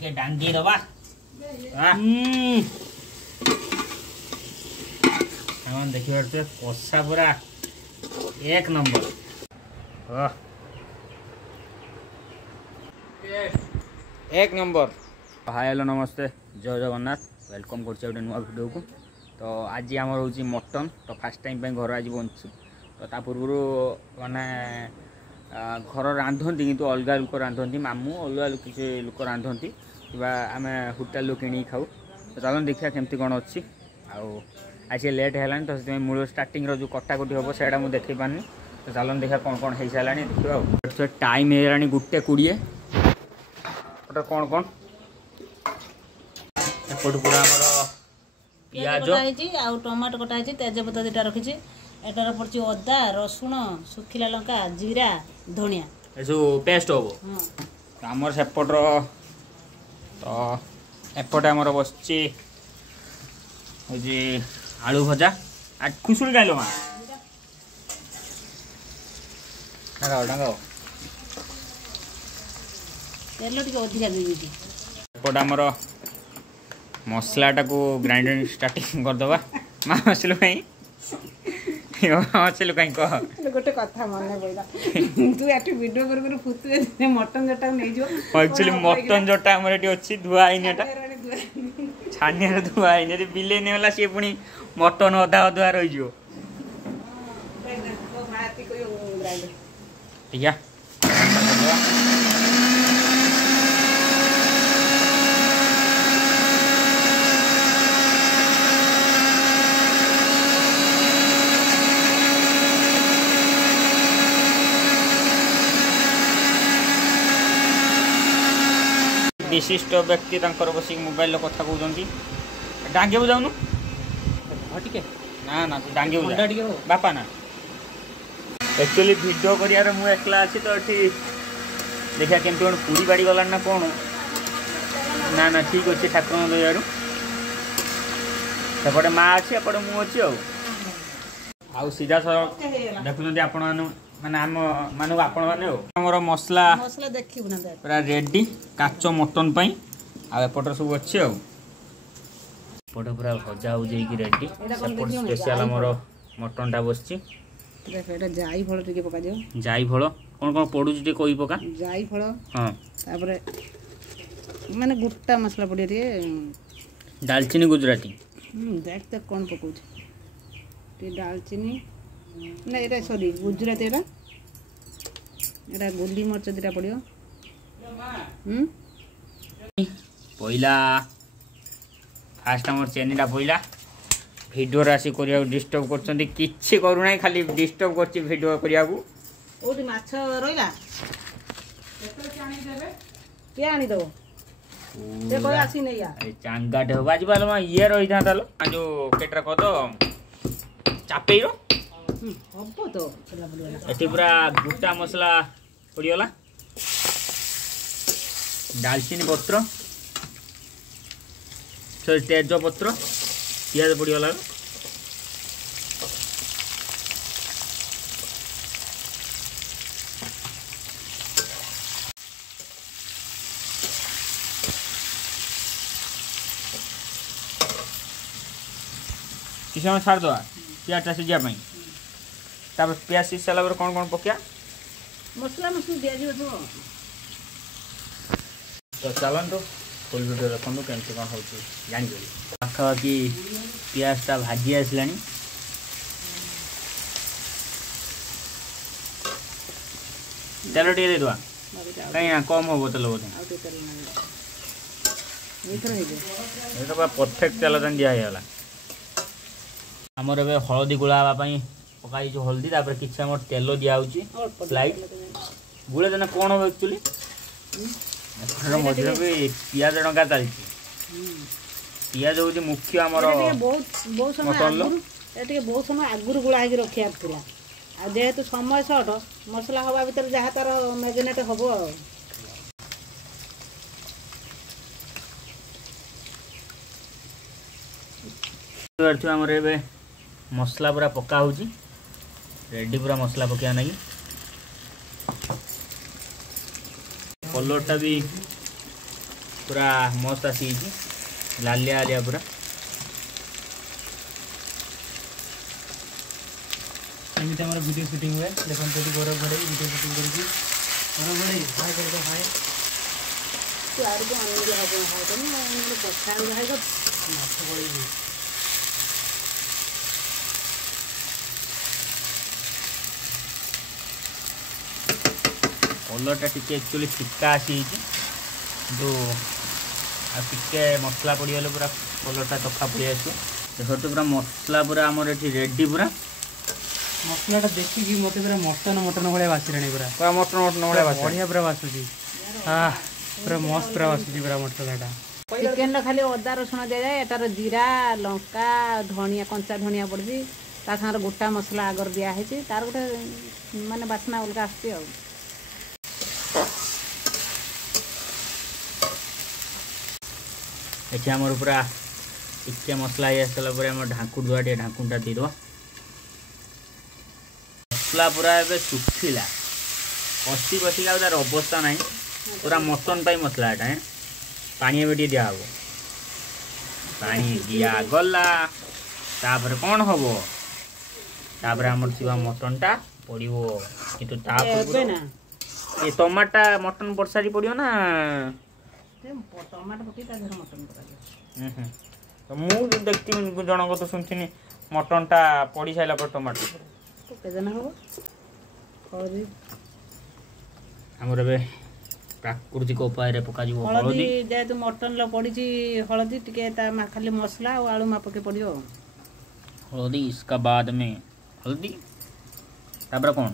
के डांगी दबा हम देखिए कषा पूरा एक नंबर। एक नंबर। हाय हेलो नमस्ते जय जगन्नाथ वेलकम कर नुआ वीडियो को। तो आज आम हूँ मटन तो फास्ट टाइम घर आज बनछु तो ता पूर्व माने घर रांधती किंतु अलग लोक रांधती मामू अलग किसी लोक रांधती कि आम होटेल किणी खाऊ। तो चलो देखिए केमती कौन अच्छी आज लेट है तो से मूल स्टार्टिंग जो कटाकटी हम से मुझे देखे पानी। तो चलो देखा कौन कौन हो सारा देखा टाइम है 1:20 कौन कौन एपट पूरा पियाज टमाटो कटा है तेजपत्ता दुटा रखी एटार पड़ी अदा रसुण सुखिला लंका जीरा धनिया जो पेस्ट हम आमर सेपट तो एपटे आमर बस आलू भजा खुशुड़ी खाइल माँ तेल टे अधिका देवी एपटे आमर मसलाटा को ग्राइंडिंग स्टार्टिंग करदे माँ मसलू कहीं मसलू कहीं कह गोटे कथा मन पड़ा तू एट वीडियो कर फुतु मटन जोटा नहीं जो एक्चुअली मटन जोटा हमर एटी अछि धुआ आइनेटा छानिया धुआ आइने रे बिले ने वाला से पुनी मटन अधा अधुआ रहि जो ठीक है। विशिष्ट व्यक्ति बस मोबाइल कथा कहते डांगे जाऊनु ना ना डांगे बापा ना एक्चुअली वीडियो कर मुझे एकला अच्छी तो ये देखा केमती कौन पूरी बाड़ी गला ना कौन ना ना ठीक अच्छे ठाकुर दयारू सेपटे माँ अच्छी एपटे मुझे अच्छी सीधा सड़क देखुं आपण माने आम मानू आपण माने हमर मसला मसला देखिबु ना पूरा रेडी काचो मटन पई आ एपटर सब अच्छे आ एपटे पूरा भजा हो जाई कि रेडी सेपट स्पेशल हमर मटन टा बसची देखो एटा जाई फळ टिके पका दियो जाई फळ कोन कोन पडु जे कोई पका जाई फळ हां तापरे माने गुट्टा मसला पडिया रे दालचीनी गुजराती देख तक कोन पकौ ते दालचीनी ना ये सॉरी गुजराती एटा गोली मरच दिटा पड़ियो पहिला फास्ट हमर चेनीटा पहिला वीडियो राशि करिया डिस्टर्ब करछंती किछि करू नै खाली डिस्टर्ब करछि वीडियो करिया को ओटी माछ रोइला केतो चाणी देबे के आनी दो ते कोई आसी नै या ए चांगाटे हो बाजी बालमा ये रही था तालो जो केटरा को तो चापेइरो हबो तो चला पड़ियो एटी पूरा गुटा मसला पड़ीगला दालचीनी पत्र तेज पत्र पियाज पड़ीगला किसी समय छाड़ दवा पियाज सिझा प्याज सीझ सारा कौन कौन पका मसला मसला दिया जो तो चलतु फुल वीडियो देखो केमती कौन हो जान पाखापाखि पियाजटा भाजी आसला तेल टे देवा कहीं कम हम तेल बोधे पूरा परफेक्ट तेल दिगला आमर ए हलदी गुलावाई पकाई जो हल्दी तापर किसी आम तेल दिखाई स्लाइड गुड़े देना कौन हम एक्चुअली मझे भी पियाज टंका चलती पियाज हूँ मुख्य आमर मटन बहुत समय आगुरी गुड़ा रखा जेहेतु समय सर्ट मसला हवा भर जहाँ तार मैरिनेट हम आमर ए मसला पूरा पका हो रेडी पूरा मसला पकड़ा ना कलरटा भी पूरा मस्त आसी लालिया आलिया पूरा एमती आम वीडियो शूटिंग हुए देखते गौरव घड़े वीडियो शूटिंग करके गौरव घड़े हाय कर दो हाय कलरटा टी एक्चुअली फिका आसी जो टे मसला पड़गले पूरा कलरटा चखा पड़े आसो देखो तो पूरा मसला पूरा आमर ये रेडी पूरा मसलाटा देखिकी मत पूरा मटन मटन भाया बासिलानी पूरा पूरा मटन मटन भाया बढ़िया पूरा बासुची हाँ पूरा मस्त पूरा बासुची पूरा मसलाटा चिकेन खाली अदा रसुण दि जाए एटार जीरा लंका धनिया कंचा धनिया पड़ी ता सागर गोटा मसला आगर दिखाई तार गोटे माने बास्ना अलग आसती ये आमर पूरा टिके मसला ये आम ढाकुर दुआ टे ढाकुटा दे दो मसला पूरा ए सुखिला कषि कषिका तार अवस्था ना पूरा मटन पाई मसला है पानी भी दिया हम पानी दिया गला तापर कौन हम तापर आमर थी मटनटा पड़ो किंतु ये टमाटा मटन बरसारी पड़ो ना टमाटो पकई मटन पका तो मुझे देखती जनक तो शुणी मटनटा पड़ सारा पर टमाटो आमर प्राकृतिक उपाय पका हलदी जेहेतु मटन पड़ी हलदी टे खाली मसला और आलू मापक पड़ो हल्दी इसका बाद में हल्दी तापर कौन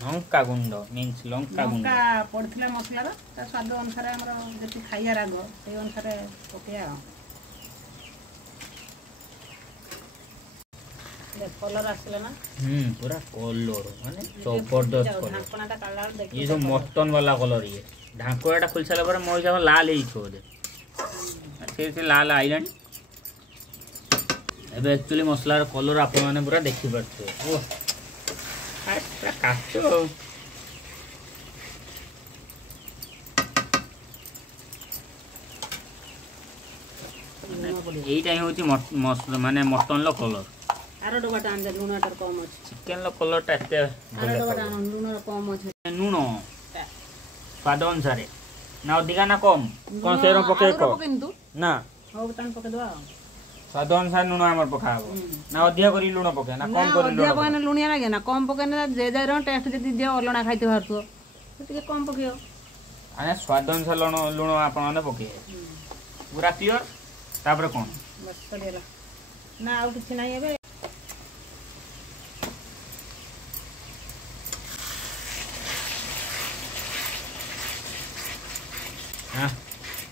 लंका गुंड मीन्स लंका गुंड पड़ता मसलार स्वाद अनुसार जी खाइया राग से अनुसार पकड़ा कलर आसला ना पूरा कलर माने जबरदस्त कलर ये सब मटन वाला कलर ये ढाकुआटा खोल सारा पर मो हिसाब लाल हो लाल आईला एबे एक्चुअली मसलार कलर आप पूरा देखी पार्थे ओ पूरा काच यहीटा हूँ माने मटन कलर आरो डबाटा आन लुण कम अच्छे चिकेन कलरटा एते लुण कम अच्छे लुण स्वाद अनुसार ना अधिका ना कम कौन से पके ना स्वाद अनुसार लुण आम पका ना अधिका कर लुण पके ना कम कर लुणिया लगे ना कम पके जे जे टेस्ट जब दिए अलणा खाई बाहर कम पक स्वाद अनुसार लुण आप पके पूरा क्लीयर तापर कौन बस ना आउ किछि नाही एबे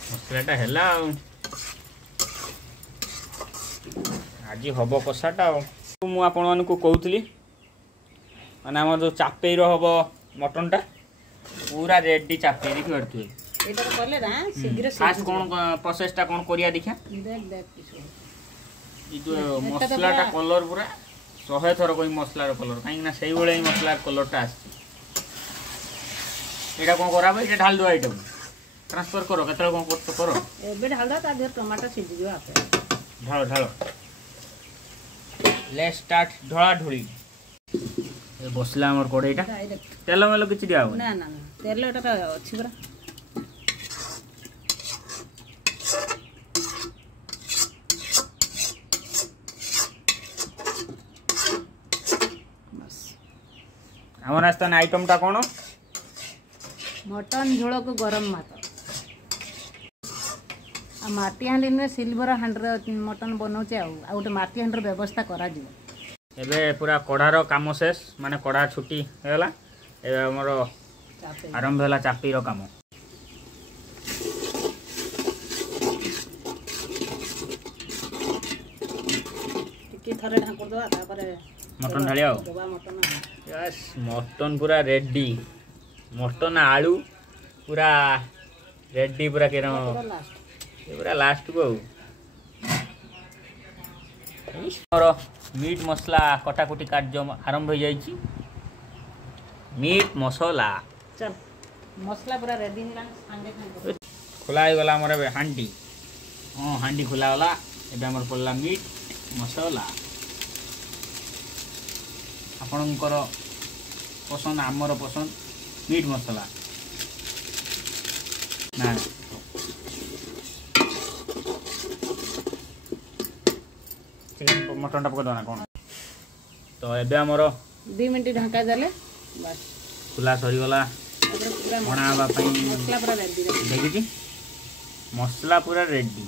मसलाटा है आज हम कषाटा मुझे कहूली मैंने आम जो चापेर हम मटनटा पूरा रेडी चापे देखी पारे फास्ट कौन प्रोसेसटा कौन करिया देखिया जो मसलाटा कलर पूरा 100 थर कोई मसलार कलर कहीं से ही मसलार कलरटा आटा कौन करा ये ढाल दो आइटम ट्रांसफर करो केतल कौन करतो करो एबे ढाल दा ता देर टमाटर सिद्धि जो आपे ढालो ढालो लेट्स स्टार्ट ढोला ढोली ए बसला हमर कोड़ेटा तेल मेलो किछि दिया ना ना ना तेल एटा अछि बरा बस हमर आस्तान आइटमटा कोन मटन झोल को गरम भात माटी हांडी में सिल्वर हांडी मटन बनाऊे आउटे माटी हांडी व्यवस्था करा एबे पूरा कड़ार काम शेष माने कड़ा छुट्टी हैला एबे हमर आरंभ हैला चापीर काम टिके थरे ढांकुर दवा तापरे मटन ढालिया दवा मटन यस मटन पूरा रेडी मटन आलू पूरा रेडी पूरा केरा पूरा लास्ट को मीट मसला कटाकटी कार्य आरंभ हो जाइए मीट मसला चल मसला पूरा रेडी हेलान सांगे सांगे खोला गला आमर हांडी हाँ हांडी खोला गला एबे आमर पड़ला मीट मसला आपणकर पसंद आमर पसंद मीट मसला ना चिकन मटन टा पकड़ ना कौन तो एबे आमर 2 मिनिट ढाका देले बस खुला सरी गला पूरा बना बा मसला पूरा रेडी देखी मसला पूरा रेडी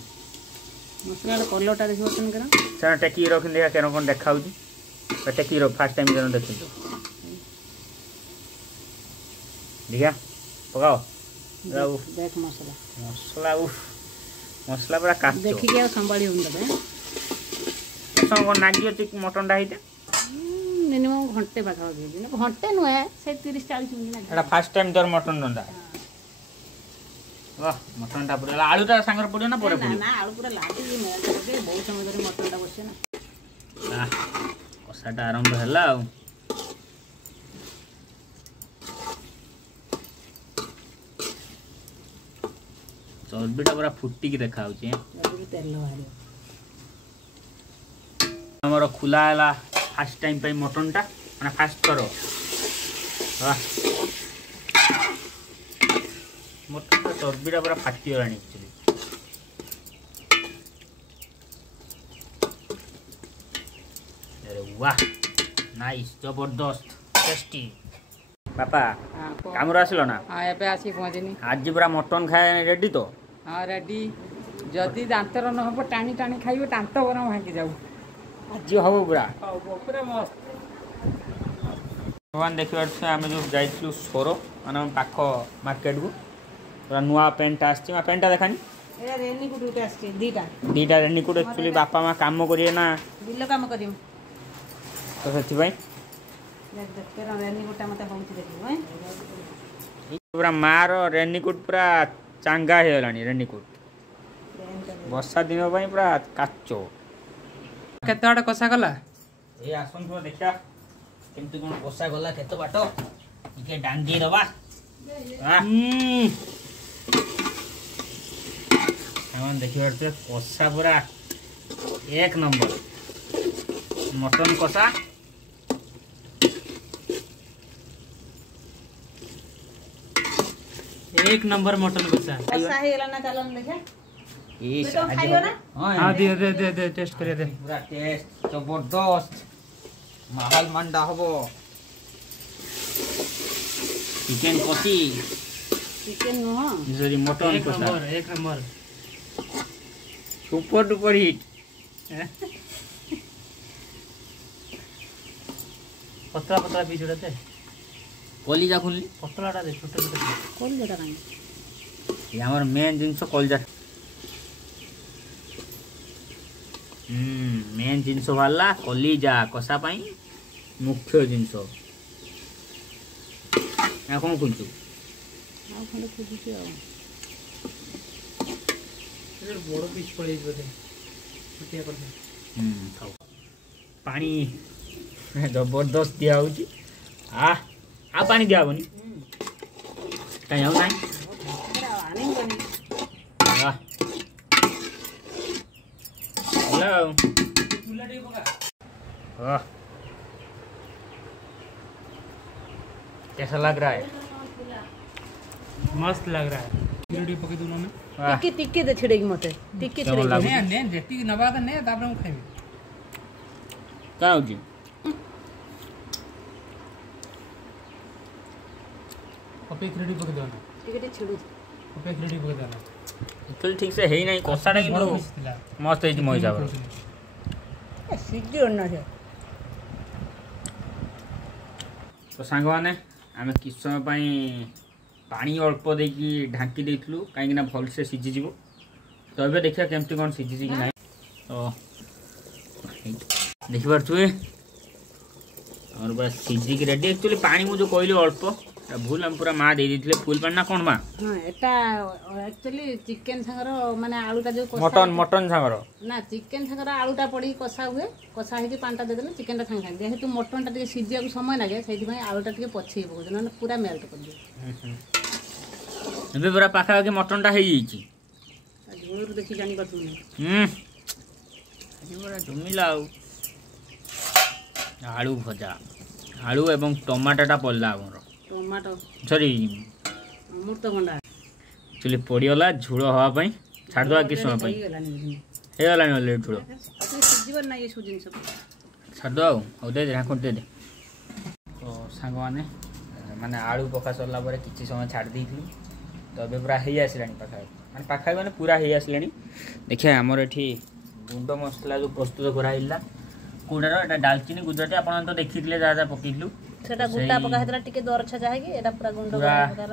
मसला कलरटा देखो तन करा सर टेकी रख देखा केन कोन देखाउ छी टेकी रख फर्स्ट टाइम जन देखि देखा पकाओ देख मसला मसला उफ मसला पूरा काट देखि के संभाली हुंदा बे सं कोन नागियो चिक मटन डा हिते मिनिमम घंटे पाखा दिन घंटे नुहे से 30-40 मिनिट ना एटा फर्स्ट टाइम तोर मटन रंदा वाह मटन टा पड़ला आलू टा संगर पड़ियो ना परे ना ना आलू पूरा लागी मेल करके बहुत समय धरि मटन टा बसे ना कसाटा आरंभ होला चर्बीटा पूरा फुटी की देखा होची तेल बाहर हमर खुला हला फर्स्ट टाइम पे मटन टा माने फास्ट करो वाह मटन टा चर्बीटा पूरा फाटी गलानी एक्चुअली अरे वाह नाइस जबरदस्त टेस्टी बापा कामर आसिलो ना हां एबे आसी पहुंचनी आज पूरा मटन खाए रेडी तो हां रेडी जदी दांतर न हो टाणी टाणी खाइबो दांत बरा भांगी जाऊ आज हबो पूरा पूरा मस्त भगवान देखिए आम जो जाइलु सोरो माने पाख मार्केट को पूरा नुआ पेंट आसछि मा पेंटा देखानी ए रेनी कुट आसछि दीटा रेनिकोट एक्चुअली बापा माँ काम करिए ना बिल्लो काम करिम तो सेति भाई देख तेरा रेनी कुटा मते होउछि देखिबो हैं पूरा मार रेनिकोट पूरा चांगा हे गलानी रेनिकोट वर्षा दिन भाई पूरा काचो केते आडे कसा गला ए आसन तो देखा केमती कोन कोसा गला केतो बाटो इके डांगी दबा हम देखिबार पे कोसा पूरा एक नंबर मटन कोसा एक नंबर मटन कसा ऐसा हेला ना चलन देखे ई तो खाइयो ना हां दे टेस्ट करे दे पूरा टेस्ट जबरदस्त महल मंडा हबो चिकन कसी चिकन नो सॉरी मटन एक नंबर सुपर डुपर हिट पतला पतला पीस उड़ाते कलिजा खुली पतलाटा दे छोटे छोटे कोन जटा काई ये हमर मेन जिंस कलिजा मेन जिनस वाला कलिजा कसा पाई मुख्य जिनस आ कोन खुलछु आ खंडे खुदिछि आ इधर बड़ पीस पड़े बोले छुटिया कर दे खाओ पानी जबरदस्त दिया होची आ पानी दिया होनी कहीं हो नहीं आनी बनी वाह हेलो चूल्हा टे पका वाह कैसा लग रहा है मस्त लग रहा है गिरडी पके दूनो में वाह टिक्की दे छिड़ेगी मते टिक्की केमन छिड़ेगी लागु ने जेटी नबा त ने तापर हम खाइबे का होची पपे गिरडी पके दोना टिके छिड़ू पपे गिरडी पके दोना एक्चुअली ठीक से है ही नहीं कोसाटा बड़ कि पीस थिला मस्त है मई जाबर सिद्धि ओना है तो सांग माने आमे किस समय पई पानी अल्प देकी ढांकी देइथलु काहे ना भल से सिझी जीवो तो एबे देखिया केमती कोन सिझी कि नाही तो देखिबार छुए और बस सिझी की रेडी एक्चुअली पानी मु जो कहली अल्प भूल हम पूरा माँ दे दी फुल पानी ना कौन माँ हाँ एटा एक्चुअली चिकेन सांगर माने आलूटा जो मटन मटन सांगर ना चिकेन सांगर आलूटा पड़ी कषा हुए कषा होगी पानीटा देदेले चिकेनटा सांगे सांगे जेहेतु मटनटा टिके सीझिया समय लगे से आलूटा टिके पछेई पकाउछ ना पूरा मेल्ट कर दियो ଏବେ ପୁରା ପାଖାପାଖି ମଟନଟା ହେଇଯାଇଛି झोल देखि जानी कथु ଆଜି ପୁରା ଜମିଲା ଆଉ ଆଳୁ ଭଜା ଆଳୁ ଏବଂ ଟମାଟୋଟା ପଡ଼ିଲା ଆମର टमाटो ସରି अमृतभंडा ଆକ୍ଚୁଆଲି ପଡ଼ିଗଲା ଝୋଳ ହେବା ପାଇଁ ଛାଡ଼ିଦେବା କିଛି ସମୟ ପାଇଁ ହେଇଗଲାଣି ଅଲରେଡ଼ି ଝୋଳ सीझिबर ना ये सब जिनिस ଛାଡ଼ିଦେବା ଆଉ ହଉ ଦେ ଢାଙ୍କୁଣି ଦେ ତ ସାଙ୍ଗମାନେ ମାନେ ଆଳୁ ପକା ସରିଲା ପରେ କିଛି ସମୟ ଛାଡ଼ି ଦେଇଥିଲୁ ତ ଏବେ ପୁରା ହେଇ ଆସିଲାଣି ପାଖାପାଖି ମାନେ ପୁରା ହେଇ ଆସିଲାଣି ଦେଖିବା ଆମର ଏଠି ଗୁଣ୍ଡ ମସଲା ଯେଉଁ ପ୍ରସ୍ତୁତ କରାହେଇଥିଲା କୋଉଟାର ଏଇଟା ଡାଲଚିନି ଗୁଜରାତି ଆପଣ ତ ଦେଖିଥିଲେ ଯାହା ଯାହା ପକେଇଥିଲୁ ସେଟା ଗୁଟା ପକା ହେଇଥିଲା ଟିକେ ଦର ଛଜା ହେଇକି ଏଟା ପୁରା ଗୁଣ୍ଡ ପକା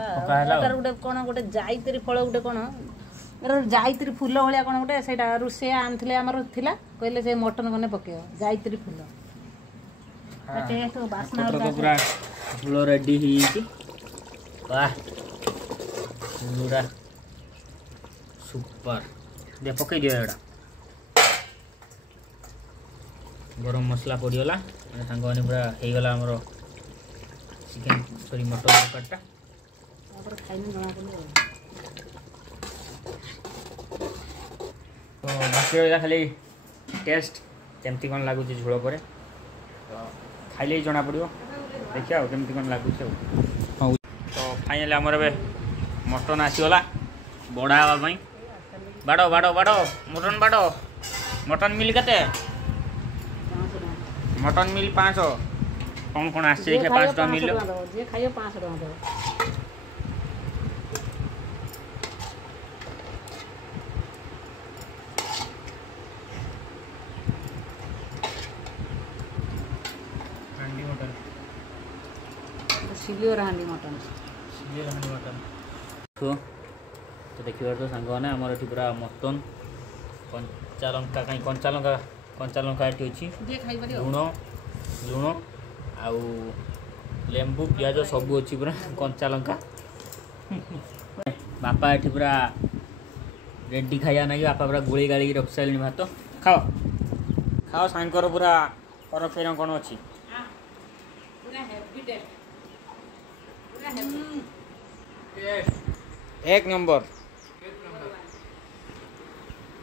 ହେଲା ଏଟାର ଗୋଟେ କଣ ଗୋଟେ ଜାଇତିରି ଫଳ ଗୋଟେ କଣ ଏଟା ଜାଇତିରି ଫୁଲ ଭଳିଆ କଣ ଗୋଟେ ସେଇଟା ରୋଷେଇଆ ଆଣିଥିଲେ ଆମର ଥିଲା କହିଲେ ସେ ମଟନ କନେ ପକେଇବ ଜାଇତିରି ଫୁଲ ଟେଷ୍ଟ ବାସ୍ନା ପୁରା ଝୋଳ ରେଡି ହେଇଯାଇଛି ବାଃ ପୁରା ସୁପର ଦେ ପକେଇ ଦିଅ ଏଇଟା ଗରମ ମସଲା ପଡ଼ିଗଲା ସାଙ୍ଗମାନେ ପୁରା ହେଇଗଲା ଆମର ଚିକେନ୍ ସରି ମଟନ ତରକାରୀଟା ତାପରେ ଖାଇନି ଜଣା ପଡ଼ିବ ତ ବାକି ରହିଲା ଖାଲି ଟେଷ୍ଟ କେମିତି କ'ଣ ଲାଗୁଛି ଝୋଳ ପରେ ତ ଖାଇଲେ ହିଁ ଜଣାପଡ଼ିବ ଦେଖିବା ଆଉ କେମିତି କ'ଣ ଲାଗୁଛି ଆଉ ହଉ ତ ଫାଇନାଲି ଆମର ଏବେ ମଟନ୍ ଆସିଗଲା ବଡ଼ା ହେବା ପାଇଁ ବାଡ଼ ବାଡ଼ ବାଡ଼ ମଟନ୍ ବାଡ଼ ମଟନ୍ ମିଲ୍ କେତେ मटन मिल 500 कौन कौन आसे 500 मिल जे खाइयो 500 टका देबो हांडी मटन सिलियर हांडी मटन तो देखिबार तो सांगने आमर एठी पूरा मटन कंचा लंका कहीं कंचा लंका एठी अछि लुण लुण आउ लेंबू पियाज सब अच्छी पूरा कंचा लंका बापा एठी पूरा रेडी खाइया ना बापा पूरा गोली गाड़ी रख सारे भात खाओ खाओ सांकर पूरा परफेर कौन अच्छी एक नंबर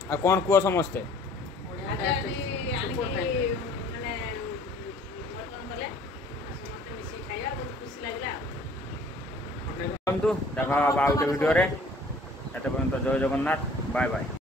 आ कौन कुह समस्ते देखा भिडियो जय जगन्नाथ बाय बाय।